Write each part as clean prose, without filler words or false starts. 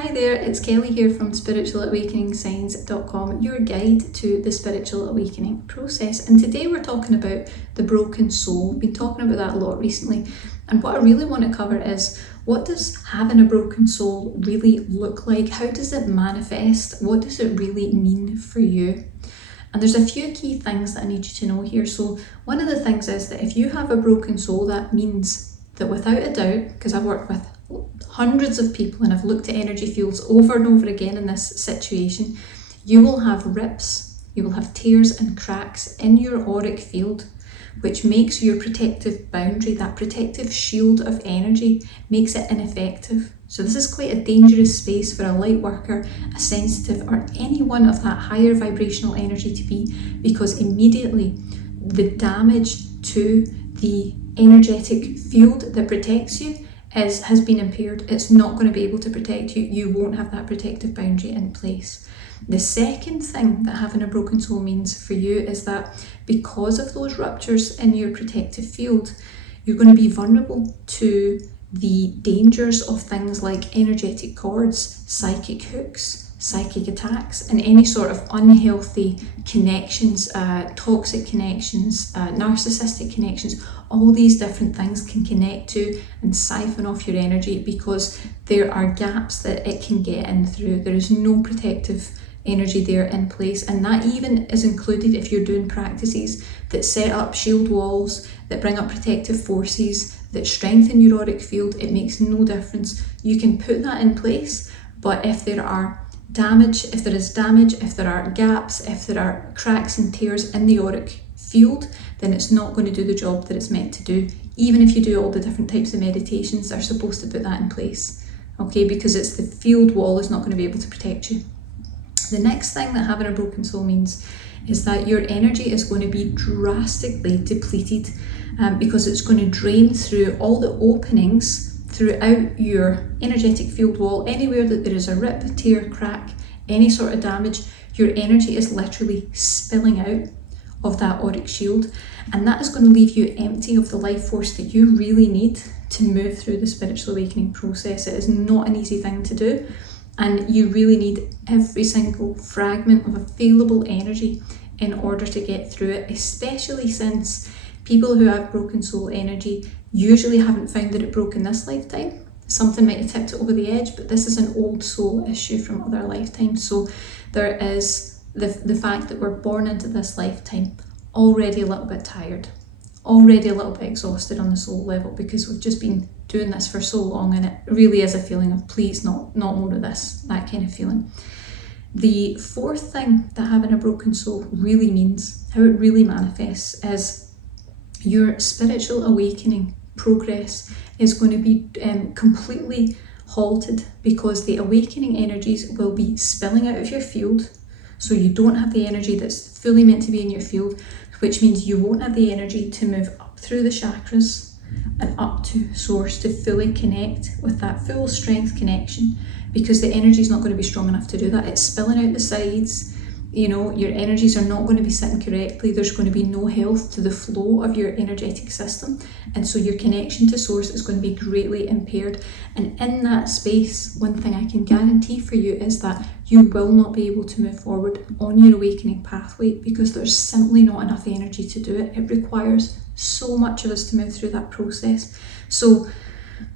Hi there, it's Kelly here from spiritualawakeningsigns.com, your guide to the spiritual awakening process. And today we're talking about the broken soul. We've been talking about that a lot recently. And what I really want to cover is, what does having a broken soul really look like? How does it manifest? What does it really mean for you? And there's a few key things that I need you to know here. So one of the things is that if you have a broken soul, that means that without a doubt, because I've worked with hundreds of people and I've looked at energy fields over and over again in this situation, you will have rips, you will have tears and cracks in your auric field, which makes your protective boundary, that protective shield of energy, makes it ineffective. So this is quite a dangerous space for a light worker, a sensitive, or anyone of that higher vibrational energy to be, because immediately the damage to the energetic field that protects you has been impaired. It's not going to be able to protect you. You won't have that protective boundary in place. The second thing that having a broken soul means for you is that because of those ruptures in your protective field, you're going to be vulnerable to the dangers of things like energetic cords, psychic hooks, psychic attacks, and any sort of unhealthy connections, toxic connections, narcissistic connections. All these different things can connect to and siphon off your energy because there are gaps that it can get in through. There is no protective energy there in place, and that even is included if you're doing practices that set up shield walls, that bring up protective forces, that strengthen your auric field. It makes no difference. You can put that in place, but if there are damage, if there are gaps, if there are cracks and tears in the auric field, then it's not going to do the job that it's meant to do, even if you do all the different types of meditations that are supposed to put that in place, okay? Because it's the field wall is not going to be able to protect you. The next thing that having a broken soul means is that your energy is going to be drastically depleted, because it's going to drain through all the openings throughout your energetic field wall. Anywhere that there is a rip, tear, crack, any sort of damage, your energy is literally spilling out of that auric shield, and that is going to leave you empty of the life force that you really need to move through the spiritual awakening process. It is not an easy thing to do, and you really need every single fragment of available energy in order to get through it, especially since people who have broken soul energy usually haven't found that it broke in this lifetime. Something might have tipped it over the edge, but this is an old soul issue from other lifetimes. So there is the fact that we're born into this lifetime already a little bit tired, already a little bit exhausted on the soul level, because we've just been doing this for so long, and it really is a feeling of please not more of this, that kind of feeling. The fourth thing that having a broken soul really means, how it really manifests, is your spiritual awakening progress is going to be completely halted, because the awakening energies will be spilling out of your field. So you don't have the energy that's fully meant to be in your field, which means you won't have the energy to move up through the chakras and up to source to fully connect with that full strength connection, because the energy is not going to be strong enough to do that. It's spilling out the sides. You know, your energies are not going to be sitting correctly. There's going to be no health to the flow of your energetic system, and so your connection to source is going to be greatly impaired. And in that space, one thing I can guarantee for you is that you will not be able to move forward on your awakening pathway, because there's simply not enough energy to do it. It requires so much of us to move through that process. So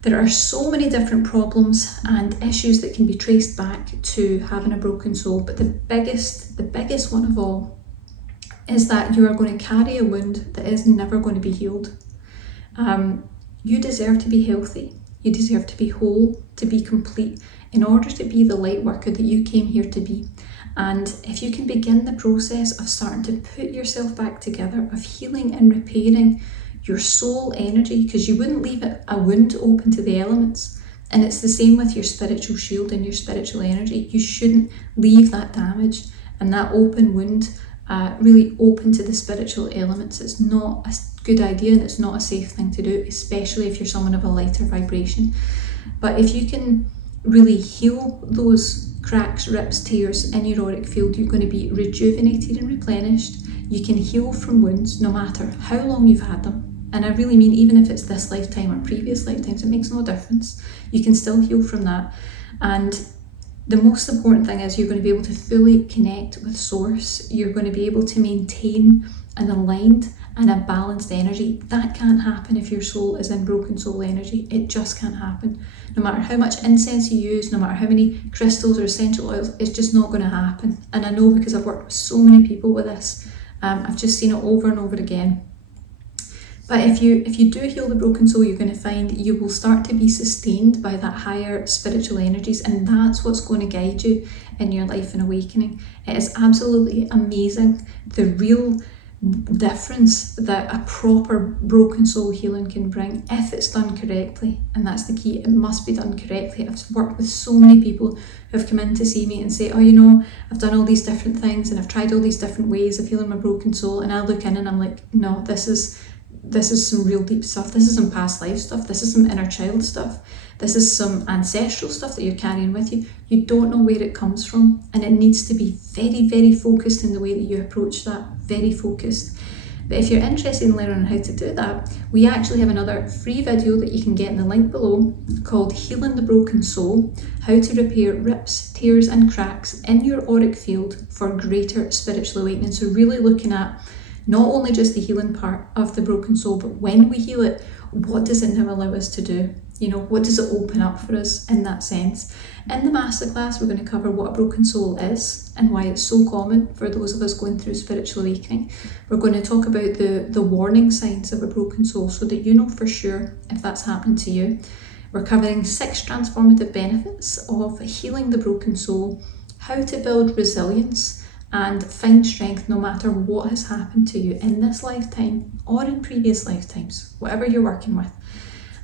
there are so many different problems and issues that can be traced back to having a broken soul, but the biggest one of all is that you are going to carry a wound that is never going to be healed. You deserve to be healthy. You deserve to be whole, to be complete, in order to be the light worker that you came here to be. And if you can begin the process of starting to put yourself back together, of healing and repairing your soul energy, because you wouldn't leave a wound open to the elements. And it's the same with your spiritual shield and your spiritual energy. You shouldn't leave that damage and that open wound really open to the spiritual elements. It's not a good idea, and it's not a safe thing to do, especially if you're someone of a lighter vibration. But if you can really heal those cracks, rips, tears in your auric field, you're going to be rejuvenated and replenished. You can heal from wounds no matter how long you've had them. And I really mean, even if it's this lifetime or previous lifetimes, it makes no difference. You can still heal from that. And The most important thing is you're going to be able to fully connect with source. You're going to be able to maintain an aligned and a balanced energy. That can't happen if your soul is in broken soul energy. It just can't happen. No matter how much incense you use, no matter how many crystals or essential oils, it's just not going to happen. And I know because I've worked with so many people with this. I've just seen it over and over again. But if you do heal the broken soul, you're going to find you will start to be sustained by that higher spiritual energies, and that's what's going to guide you in your life and awakening. It is absolutely amazing the real difference that a proper broken soul healing can bring if it's done correctly. And that's the key, it must be done correctly. I've worked with so many people who have come in to see me and say, oh, I've done all these different things and I've tried all these different ways of healing my broken soul, and I look in and I'm like, no, this is some real deep stuff. This is some past life stuff. This is some inner child stuff. This is some ancestral stuff that you're carrying with you. You don't know where it comes from, and it needs to be very, very focused in the way that you approach that. Very focused. But if you're interested in learning how to do that, we actually have another free video that you can get in the link below called Healing the Broken Soul, how to repair rips, tears and cracks in your auric field for greater spiritual awakening. So really looking at not only just the healing part of the broken soul, but when we heal it, what does it now allow us to do? What does it open up for us in that sense? In the masterclass, we're going to cover what a broken soul is and why it's so common for those of us going through spiritual awakening. We're going to talk about the warning signs of a broken soul so that you know for sure if that's happened to you. We're covering 6 transformative benefits of healing the broken soul, how to build resilience and find strength no matter what has happened to you in this lifetime or in previous lifetimes, whatever you're working with.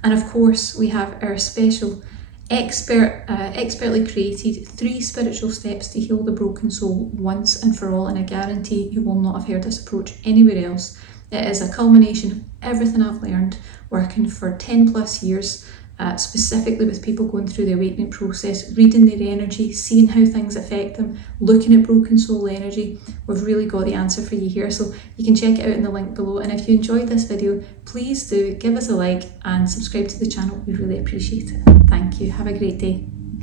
And of course, we have our special expertly created 3 spiritual steps to heal the broken soul once and for all, and I guarantee you will not have heard this approach anywhere else. It is a culmination of everything I've learned working for 10 plus years, specifically with people going through the awakening process, reading their energy, seeing how things affect them, looking at broken soul energy. We've really got the answer for you here, so you can check it out in the link below. And if you enjoyed this video, please do give us a like and subscribe to the channel. We really appreciate it. Thank you. Have a great day.